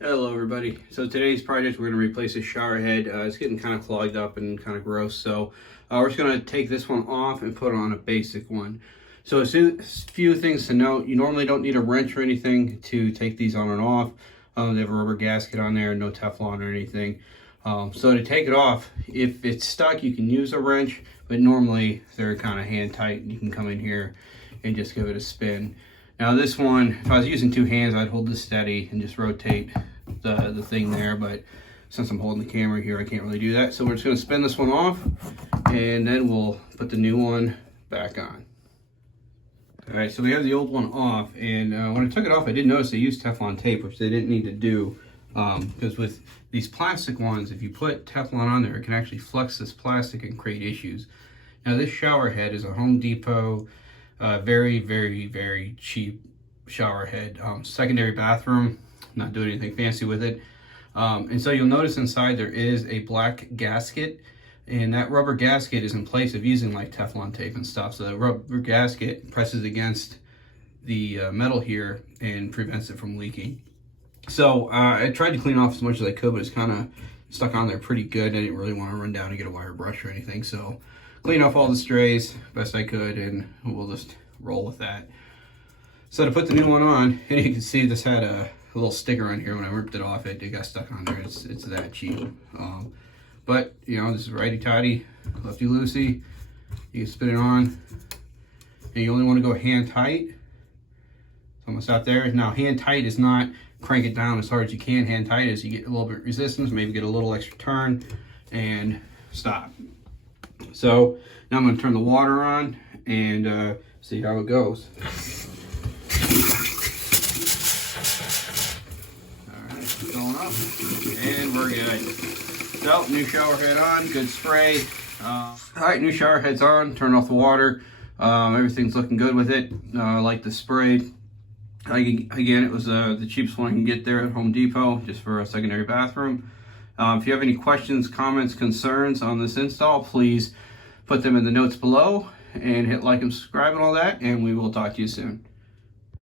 Hello everybody. So today's project, we're going to replace a shower head. It's getting kind of clogged up and kind of gross, so we're just going to take this one off and put on a basic one. So a few things to note. You normally don't need a wrench or anything to take these on and off. They have a rubber gasket on there, no Teflon or anything. So to take it off, if it's stuck, you can use a wrench, but normally they're kind of hand tight. You can come in here and just give it a spin. Now this one, if I was using two hands, I'd hold this steady and just rotate the thing there, but since I'm holding the camera here, I can't really do that. So we're just going to spin this one off, and then we'll put the new one back on. All right, so we have the old one off, and when I took it off, I did notice they used Teflon tape, which they didn't need to do, because with these plastic ones, if you put Teflon on there, it can actually flex this plastic and create issues. Now this shower head is a Home Depot, very, very, very cheap shower head, secondary bathroom. Not doing anything fancy with it. And so you'll notice inside there is a black gasket, and that rubber gasket is in place of using like Teflon tape and stuff. So the rubber gasket presses against the metal here and prevents it from leaking. So I tried to clean off as much as I could, but it's kind of stuck on there pretty good. I didn't really want to run down and get a wire brush or anything. So clean off all the strays best I could, and we'll just roll with that. So to put the new one on, and you can see this had a little sticker on here. When I ripped it off, it got stuck on there. It's that cheap. But you know, this is righty tighty, lefty loosey. You can spin it on, and you only want to go hand tight. It's almost out there. Now hand tight is not crank it down as hard as you can. Hand tight is you get a little bit of resistance, maybe get a little extra turn, and stop. So now I'm going to turn the water on and see how it goes. Going up, and we're good. So new shower head on, good spray. All right, new shower head's on. Turn off the water. Everything's looking good with it. I like the spray. Again, it was the cheapest one I can get there at Home Depot, just for a secondary bathroom. If you have any questions, comments, concerns on this install, please put them in the notes below, and hit like and subscribe and all that, and we will talk to you soon.